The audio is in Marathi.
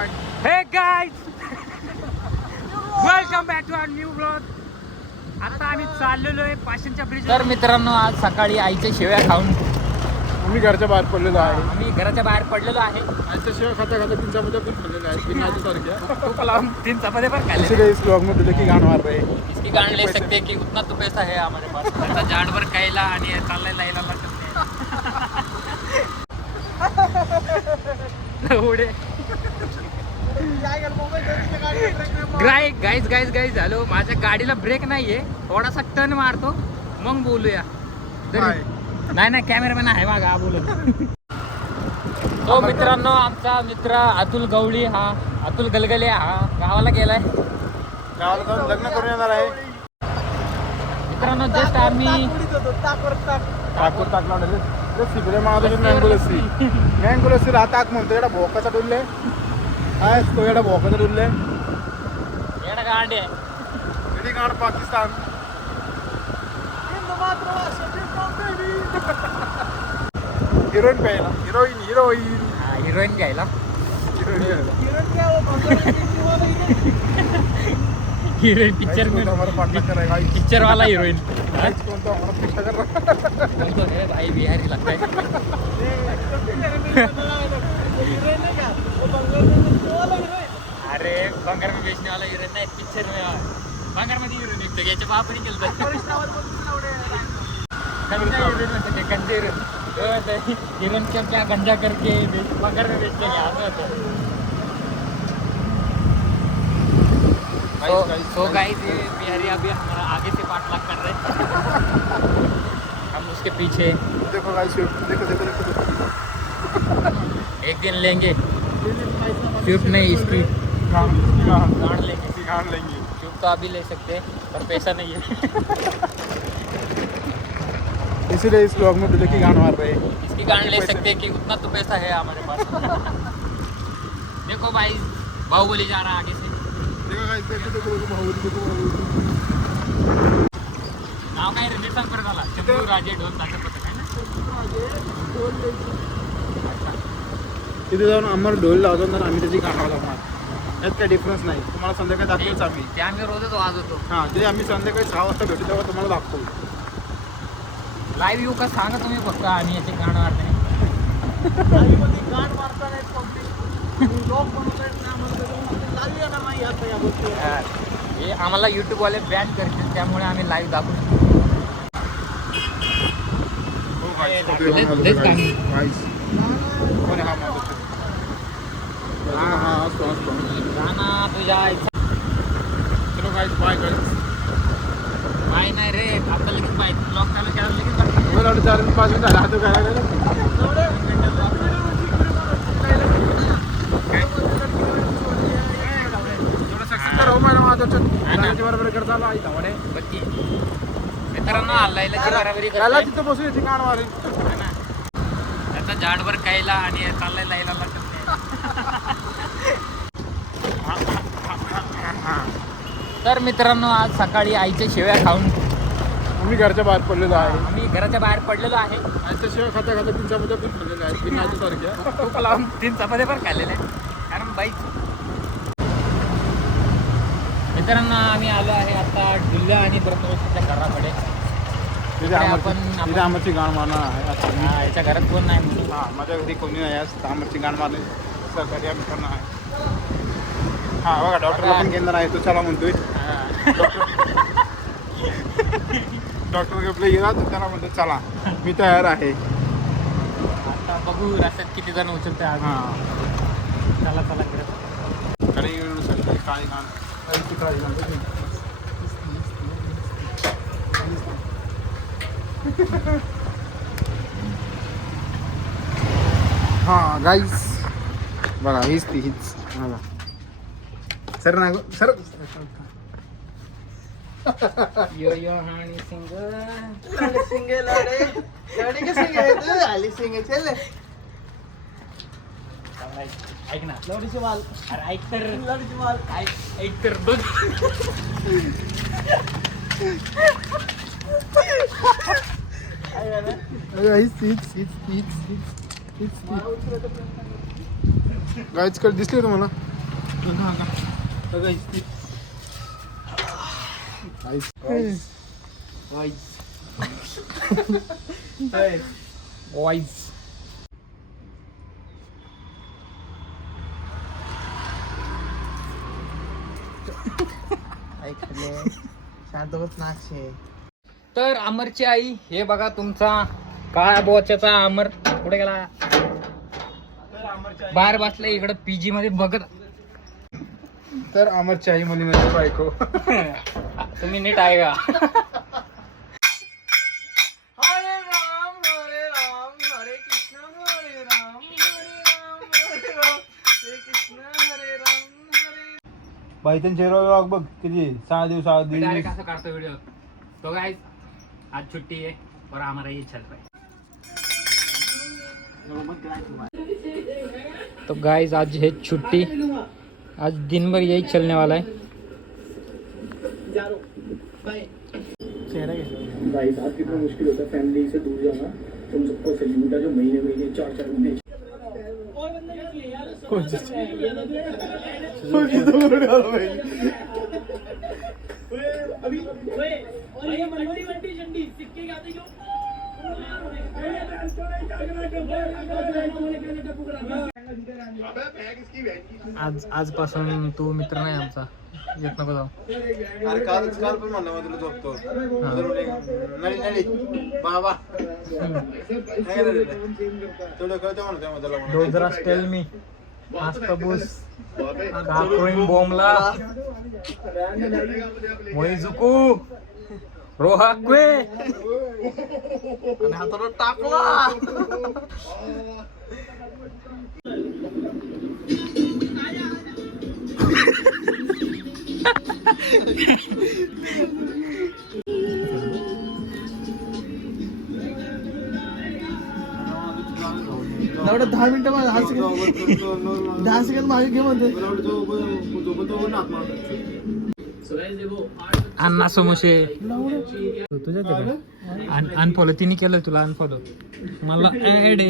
हे guys, welcome back to our new blog. आता आम्ही चाललेलो आहे पाषाणच्या ब्रिज. तर मित्रांनो, आज सकाळी आईच्या शेव्या खाऊन आम्ही घरच्या बाहेर पडलेलो आहे. आम्ही घराच्या बाहेर पडलेलो आहे. आजच्या शिवाय खाता खाता 3 चपात्या पण खाल्लेल्या आहेत. 3 आजच्या तारख्या तूप लावून 3 चपात्या पण खाल्ले. इसीलिए इस ब्लॉग में दिले की गान मार रहे हैं. इसकी गांड ले सकते हैं कि उतना तो पैसा है हमारे पास. त्याचा झाडवर खायला आणि चाललाय लायला लागत एवढे गाईज झालो. माझ्या गाडीला ब्रेक नाहीये, थोडासा टर्न मारतो मग बोलूया. नाही कॅमेरामॅन आहे बघा बोलत. तो मित्रांनो, आमचा मित्र अतुल गवळी, हा अतुल गलगले, हा गावाला गेलाय. गावाला जाऊन लग्न करून येणार आहे. मित्रांनो, जस्ट आम्ही ठाकूर टाकला सिगरे मागवतो. मँगो लस्सी राहतात म्हणतो. एवढा भोकाचा डुल्ले आहे तो. एवढा भोकाचा डुल्ले येडा गांडे आहे. इडी गाण पाकिस्तान. हिरोईन प्यायला. हिरोईन घ्यायला. हिरोईन पिक्चर में पिक्चर वाला हिरोईन. भाई बिहारी लगता है. अरे बंगार में बेचने वाला हिरोईन नाही, पिक्चर में बंगार मध्ये हिरोईन निघतो. याच्या बापाने केलं हिरोइन क्या गंजा करके बंगार में बेचते क्या तो गाइस, ये बिहारी अभी हमारा आगे से पाठलाग कर रहे हैं. हम उसके पीछे. देखो गाइस, देखो. एक दिन लेंगे स्विफ्ट नहीं, इसकी गाड़ लेंगे. स्विफ्ट तो अभी ले सकते हैं पर पैसा नहीं है. इसीलिए इस ब्लॉग में दिले की गान मार रहे हैं. इसकी गाड़ ले सकते हैं कि उतना तो पैसा है हमारे पास. देखो भाई, बाहुबली जा रहा है आगे से. देखो गाइस, देखो. नाव काय रे सांग परत आला. चंद्रू राजे ढोल ताशा पथक आहे ना. तिथे जाऊन आम्हाला ढोल लावतो तर आम्ही त्याची गाणं लावणार. यात काही डिफरन्स नाही. तुम्हाला संध्याकाळी दाखवूच आम्ही. ते आम्ही रोजच वाजवतो. हां, ते आम्ही संध्याकाळी 6 वाजता भेटू तेव्हा तुम्हाला दाखवू. लाईव्ह येऊ का सांगा तुम्ही फक्त. आम्ही याचे गाणं मारते. हे आम्हाला YouTube वाले बॅन करतील, त्यामुळे आम्ही लाईव्ह दाखवू. तुझ्या चलो गाइस, बाय गाइस. बाय नाही रे, आता लगेच बाय. ब्लॉग चालू केला लगेच. 4-5 मिनिट झाला. काय बरोबर करता आला बघी मित्रांनो, आलायला बराबरी त्याला तिथं बसून येते गाण मारेल. त्याचा झाडवर खायला आणि चाललाय लायला लागत. तर मित्रांनो, आज सकाळी आईच्या शेव्या खाऊन आम्ही घरच्या बाहेर पडलेलो आहे. आम्ही घराच्या बाहेर पडलेलो आहे. आजच्या शिवाय खाता 3 चपात्या पण खाल्लेल्या आहेत. 3 आजच्या तारख्या तूप लावून 3 चपात्या पण खाल्लेल्या आहेत. कारण बाईक. मित्रांनो, आम्ही आलो आहे आता ढुल्ल्या आणि प्रथमेशच्या घराकडे. तिथे आमची गाण मारणार आहे. याच्या घरात कोण नाही म्हणून. हां, माझ्या घरी कोणी नाही. आज आमची गाण मारणे सहकारी आम्ही करणार आहे. हां बघा, डॉक्टरला पण घेणार आहे. तो चला म्हणतोय. डॉक्टर आपलं येणार तर त्याला म्हणतो चला, मी तयार आहे. आता बघू रस्त्यात किती जण उचलते आज. हां, चला काही काळी गाण. हां गाईस, बघा हीच बघा. सर ना गो सर. यो हाणी सिंग ऐक ना. लवडीची वाल. अरे ऐक तर. ऐक तर बघ. गाईच दिसली तुम्हाला. वाईज शांत बस नाचे. तर अमरची आई, हे बघा तुमचा काळा बोच्याचा अमर कुठे गेला? बाहेर बसलाय इकडं पीजी मध्ये बघत. तर अमरची आई मुलीमध्ये बायको. तुम्ही नीट आहे का? हरे राम हरे कृष्ण हरे राम हरे राम हरे कृष्ण हरे राम हरे. बाई त्यांच्या चेहऱ्यावर बघ किती 6 दिवस 7 डायरेक्ट दिवस. असं काढतो व्हिडिओ. तो गाइस आज छुट्टी है और हमारा ये चल रहा है. तो गाइस आज है छुट्टी, आज दिन भर यही चलने वाला है. चेहरा कैसा? भाई साहब कितना मुश्किल होता है फैमिली से दूर जाना. तुम सबको सैल्यूट है जो महीने महीने 4-4 महीने आजपासून तू मित्र नाही आमचा, येत नको जाऊ. अरे काल पण म्हणलं मग तुला झोपतो. नाही बाबा थोडं कळतं म्हणतो मग त्याला. डोजरा टेल मी मस्त बूस काकोइन बॉम्बला मोइजुकू रोहाक्वे आणि हाताला टाकला. एवढं 10 मिनिटं मागे 10 सेकंद मागे घे म्हणते. अण्णा समोसे तुझ्या अनफॉलो तिने केलं तुला अनफॉलो मला ऍड